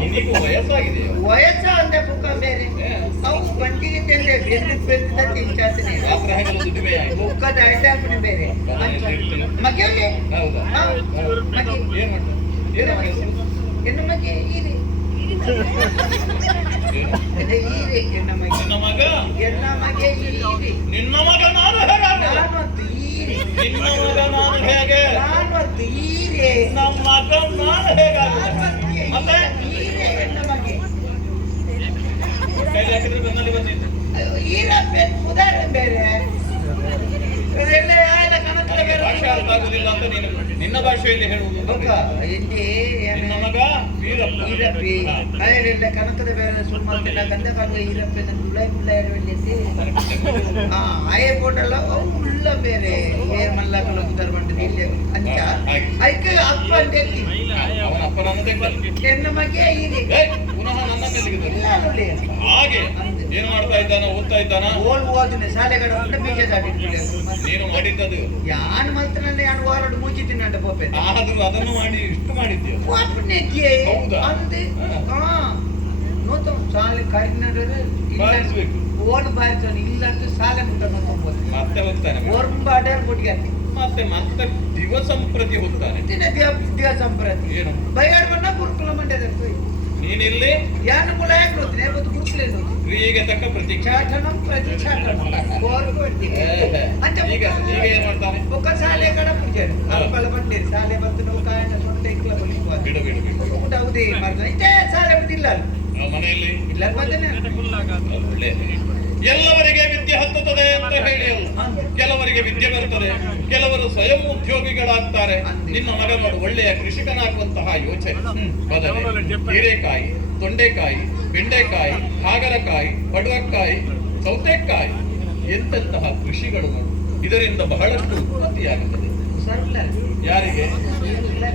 ನಿನಗೂ ವಯಸ್ಸಾಗಿದೆ. ವಯಸ್ಸ ಅಂದೆ ಪುಕ್ಕ ಬೇರೆ ಅವು ಬಂಡಿಗೆ ತಂದೆ ಬೆಂದು ಬೆಂದ ತಿಂಚಾತನೆ ಬುಕ್ಕದ ಐಟಾಪಣೆ ಬೇರೆ ಮಗೆಯಲ್ಲಿ ಹೌದಾ? ಮಗೆ ಏನ್ ಮಾಡ್ತಾರೆ? ಹೆಣ್ಣು ಮಗೆ ಈರಿ ಈರಿ ಹೆಣ್ಣ ಮಗ ಹೆಣ್ಣ ಮಗೆ ಈರಿ ನಿನ್ನ ಮಗ ನಾನು ಹೇಗೆ? ನಾನೊತ್ತು ಈರಿ ನಿನ್ನ ಮಗ ನಾನು ಹೇಗೆ? ನಾನೊತ್ತು ಈರಿ ನಮ್ಮ ಮಗ ನಾನು ಹೇಗಾಗುತ್ತೆ? ಮತ್ತೆ ಈರಿ ಹೆಣ್ಣ ಮಗೆ ಕೈಲಿ ಹಾಕಿದ್ರೆ ಬೆನ್ನಲ್ಲಿ ಬಂದಿತ್ತು. ಈರ ಉದಾಹರಣೆ ಬೇರೆ ಭಾಷೆ ಅರ್ಥ ಆಗುದಿಲ್ಲ ಅಂತ ನೀನು ನಿನ್ನ ಭಾಷೆಯಲ್ಲಿ ಹೇಳುವುದು. ನಿನ್ನ ಮಗ ವೀರಪ್ಪ. ಈರಪ್ಪಿ ಕಾಯಲಿಲ್ಲ ಕನಕದ ಬೇರೆ ಸುಮ್ಮನೆ ಗಂಧ ಕಾಲುವೆ ಈರಪ್ಪಿ ಗುಳ್ಳೆ ಗುಳ್ಳೆ ಆಯೆ ಫೋಟೋಲ್ಲ ಉಳ್ಳ ಬೇರೆ ಏರ್ ಮಲ್ಲ ಕಿಲೋಮೀಟರ್ ಬಂದಿದೆ ಇಲ್ಲಿ ಅಂಚ ಐಕೆ ಅಪ್ಪ ಅಂತ ಅವನ ಅಪ್ಪನನ್ನು ತೆಗೆದ ಹೆಣ್ಣು ಮಗೆ ಈರಿ ಪುನಃ ನನ್ನ ಮೇಲೆ ಹಾಗೆ ಏನು ಮಾಡ್ತಾ ಇದ್ದಾನ? ಓದ್ತಾ ಇದ್ದಾನ? ಓದ್ನೆ ಶಾಲೆಗಡ ಬೀಜ ದಾಟಿಟ್ಬಿಡಿ ನೀನು ಮಾಡಿದ್ದದು ಯಾನ್ ಮಾತ್ರನಲ್ಲಿ ಯಾನ್ ವಾರಡು ಮುಚ್ಚಿತೀನಿ ಅಂತ ಪೋಪೆ ಆದ್ರೂ ಅದನ್ನು ಮಾಡಿ ಇಷ್ಟು ಮಾಡಿದ್ಯಾ? ಹೌದಾ? ಅಂದೆ ನೋತ ಶಾಲೆ ಕರಿನಡರೆ ಬಾರಿಸ್ಬೇಕು. ಓನ್ ಬಾರಿಸೋನು ಇಲ್ಲ ಅಂತ ಶಾಲೆ ಮುಟ್ಟ ನೋಡ್ಬೋದು ಮತ್ತೆ ಹೋಗ್ತಾನೆ ಒರ್ಬಾಡರ್ ಕೊಟ್ಟಿಗೆ ಮತ್ತೆ ಮತ್ತೆ ದಿವಸಂಪ್ರತಿ ಹೋಗ್ತಾನೆ. ದಿವಸಂಪ್ರತಿ ಏನು ಬೈಯಾಡ್ ಬಣ್ಣ ಗುರುಕುಲ ಮಂಡ್ಯದ ನೀನಿಲ್ಲಿ ಯಾನು ಮುಲಾಯಕ್ ನೋಡ್ತೀನಿ ಇವತ್ತು ಗುರುಕುಲೇನು ಕ್ರಿಯೆಗೆ ತಕ್ಕ ಪ್ರತಿಕ್ಷಾಟನಂ ಈಗ ಏನ್ ಮಾಡ್ತಾನೆ? ಒಕ್ಕ ಶಾಲೆ ಕಡ ಪೂಜೆ ಅಲ್ಪಲ ಬಂದಿರಿ ಶಾಲೆ ಬಂದು ನಾವು ಕಾಯನ ಸೊಂಟ ಇಕ್ಲ ಬಲಿಸುವ ಬಿಡು ಬಿಡು ಬಿಡು ಊಟ ಹೌದೇ ಮಾಡ್ತಾನೆ ಇಷ್ಟೇ ಶಾಲೆ ಬಂದಿಲ್ಲ ಮನೆಯಲ್ಲಿ ಇಲ್ಲ ಬಂದೇನೆ ಒಳ್ಳೆ ಎಲ್ಲವರಿಗೆ ವಿದ್ಯೆ ಹತ್ತುತ್ತದೆ ಅಂತ ಹೇಳಿ ಕೆಲವರಿಗೆ ವಿದ್ಯೆ ಬರುತ್ತದೆ, ಕೆಲವರು ಸ್ವಯಂ ಉದ್ಯೋಗಿಗಳಾಗ್ತಾರೆ. ನಿನ್ನ ಮಗ ನೋಡು ಒಳ್ಳೆಯ ಕೃಷಿಕನಾಗುವಂತಹ ಯೋಚನೆ. ಬದನೆ, ಹೀರೆಕಾಯಿ, ತೊಂಡೆಕಾಯಿ, ಬೆಂಡೆಕಾಯಿ, ಹಾಗಲಕಾಯಿ, ಪಡುವಕಾಯಿ, ಸೌತೆಕಾಯಿ ಎಂತೆಂತಹ ಕೃಷಿಗಳು ನೋಡು. ಇದರಿಂದ ಬಹಳಷ್ಟು ಉತ್ಪತ್ತಿಯಾಗುತ್ತದೆ. ಯಾರಿಗೆ?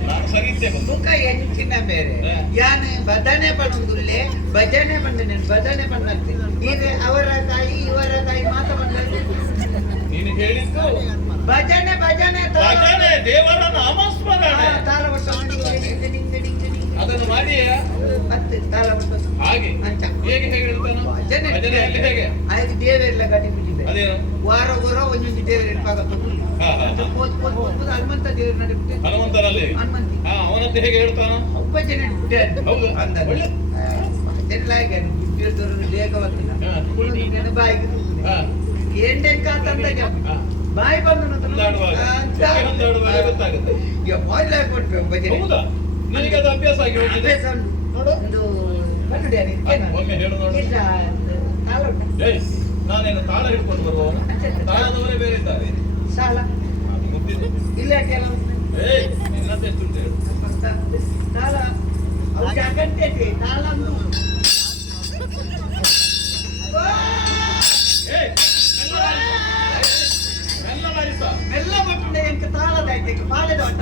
ನಾನು ಸರಿದ್ದೆ ಮುಖ ಹೆಂಚಿನ ಬೇರೆ ಯಾನೆ ಬದನೆ ಪಡುವುದಿಲ್ಲೇ ಭಜನೆ ಬಂದ ಭಜನೆ ಬಂದಂತೆ ಈಗ ಅವರ ತಾಯಿ ಇವರ ತಾಯಿ ಮಾತ ಬಂದ ನೀನು ಹೇಳಿದ್ದು ಭಜನೆ ಭಜನೆ ಭಜನೆ ದೇವರ ನಾಮಸ್ಮರಣೆ ತಾಳ ಅದನ್ನು ಮಾಡಿಯಾ? ಮತ್ತೆ ತಾಳ ಹಾಗೆ ಹೇಗೆ ಹೇಳ್ತಾನ? ಭಜನೆಯಲ್ಲಿ ಹೇಗೆ? ಅದಕ್ಕೆ ದೇವರೆಲ್ಲ ಗಡಿ ಬಿಟ್ಟಿದೆ. ಅದೇನು ವಾರ ವಾರ ಒಂದೊಂದು ದೇವರ ಹನುಮಂತ ದೇವರು ನಡಿಬಿಟ್ಟೆ ಹನುಮಂತನಲ್ಲಿ ಹನುಮಂತಿ ಅವನದ್ದು ಹೇಗೆ ಹೇಳ್ತಾನ? ಭಜನೆ ಹೌದು ಅಂದ ಭಜನೆ ಲೇಖವತ್ತಿನ ಬಾಯಿಗೆ ಏಂಡೆಂಕ ಅಂತಂದಾಗ ಬಾಯಿ ಬಂದು ಗೊತ್ತಾಗುತ್ತೆ. ಕೊಟ್ಟು ಭಜನೆ ನನಗೆ ಅದು ಅಭ್ಯಾಸ ಆಗಿ ಹೋಗಿದೆ. ಒಂದು ಒಮ್ಮೆ ಹೇಳು ನೋಡು. ನಾನೇನು ತಾಳ ಹಿಡ್ಕೊಂಡು ಬರುವವನು? ತಾಳದವರೇ ಬೇರೆ ಇದ್ದಾರೆ. ಸಾಲ ಇಲ್ಲ ಕೆಲವು ನಿನ್ನಂತೆ ಎಷ್ಟು ಹೇಳು. ತಾಳ ಅವ್ರಿಗೆ ಅಗತ್ಯ ಇದೆ. ತಾಳ ಮೆಲ್ಲ ಬಟ್ಟೆ ಎಂಕ ತಾಳದ ಬಾಳೆದ ಒಟ್ಟ